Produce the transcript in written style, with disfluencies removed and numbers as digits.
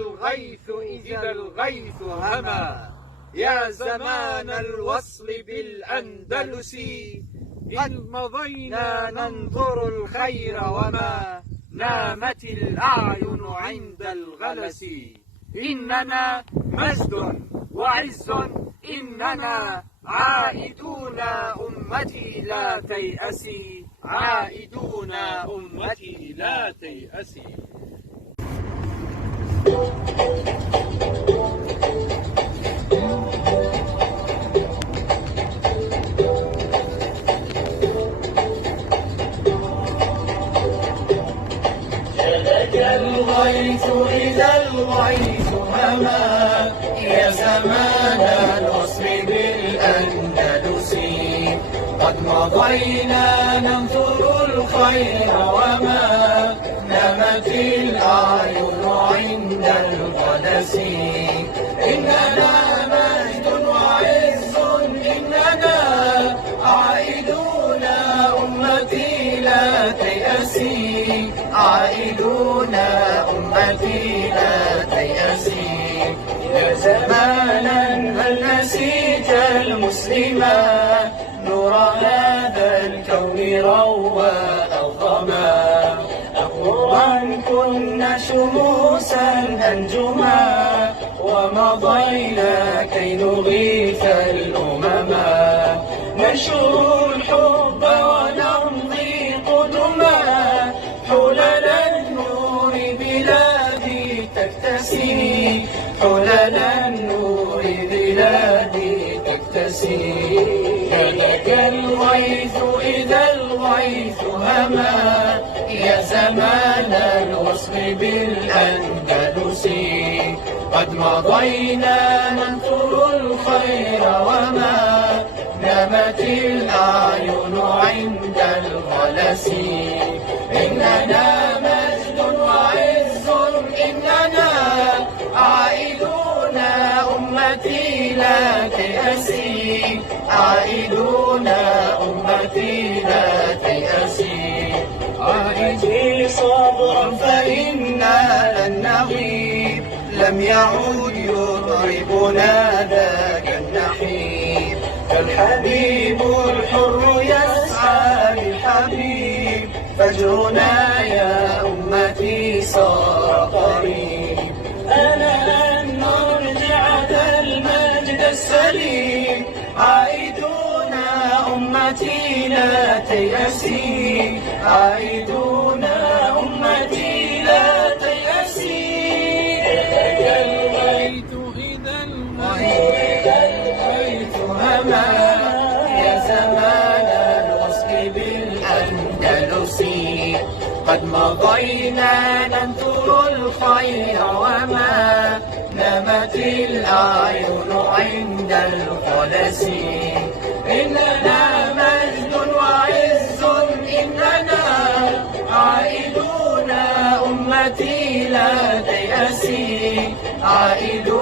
إذا الغيث هما، يا زمان الوصل بالأندلس، قد مضينا ننظر الخير وما نامت الأعين عند الغلس. إننا مجد وعز، إننا عائدون أمتي لا تيأسي، عائدون أمتي لا تيأسي. الغيث إذا الغيث هما، يا زمان الوصل بالأندلس، قد مضينا ننظر الخير وما نامت الأعين عند الغلس. إننا مجد وعز، إننا عائدون أمتي لا تيأسي، عائدون أمتي لا تيأسي. يا زمانا هل نسيت المسلما، نور هذا الكون روى الظما، أقربا كنا شموسا أنجما، ومضينا كي نغيث الأمما، ننشر الحب ونمضي قدما، حلل النور بلادي تكتسي، حلل النور بلادي تكتسي. يدك الغيث إذا الغيث هما، يا زمان الوصل بالأندلس، قد مضينا ننثر الخير وما نامت الأعين عند الغلس. إننا مجد وعز، إننا عائدون أمتي لا تيأسي، عائدون أمتي لا تيأسي. عائدي صبرا فإنا لن نغيب، لم يعود يضربنا ذاك النحيب، فالحبيب الحر يسعى للحبيب، فجرنا يا أمتي صار قريب. أنا لن نرجع ذا المجد السليم، عائدون أمتي لا تيأسي، عائدون أمتي لا تيأسي. الغيث إذا الغيث هما، يا زمان الوصل بالأندلس، قد مضينا ننثر الخير وما نامت الأعين عند الغلس. إننا مجد وعز، إننا عائدون أمتي لا تيأسي، عائدون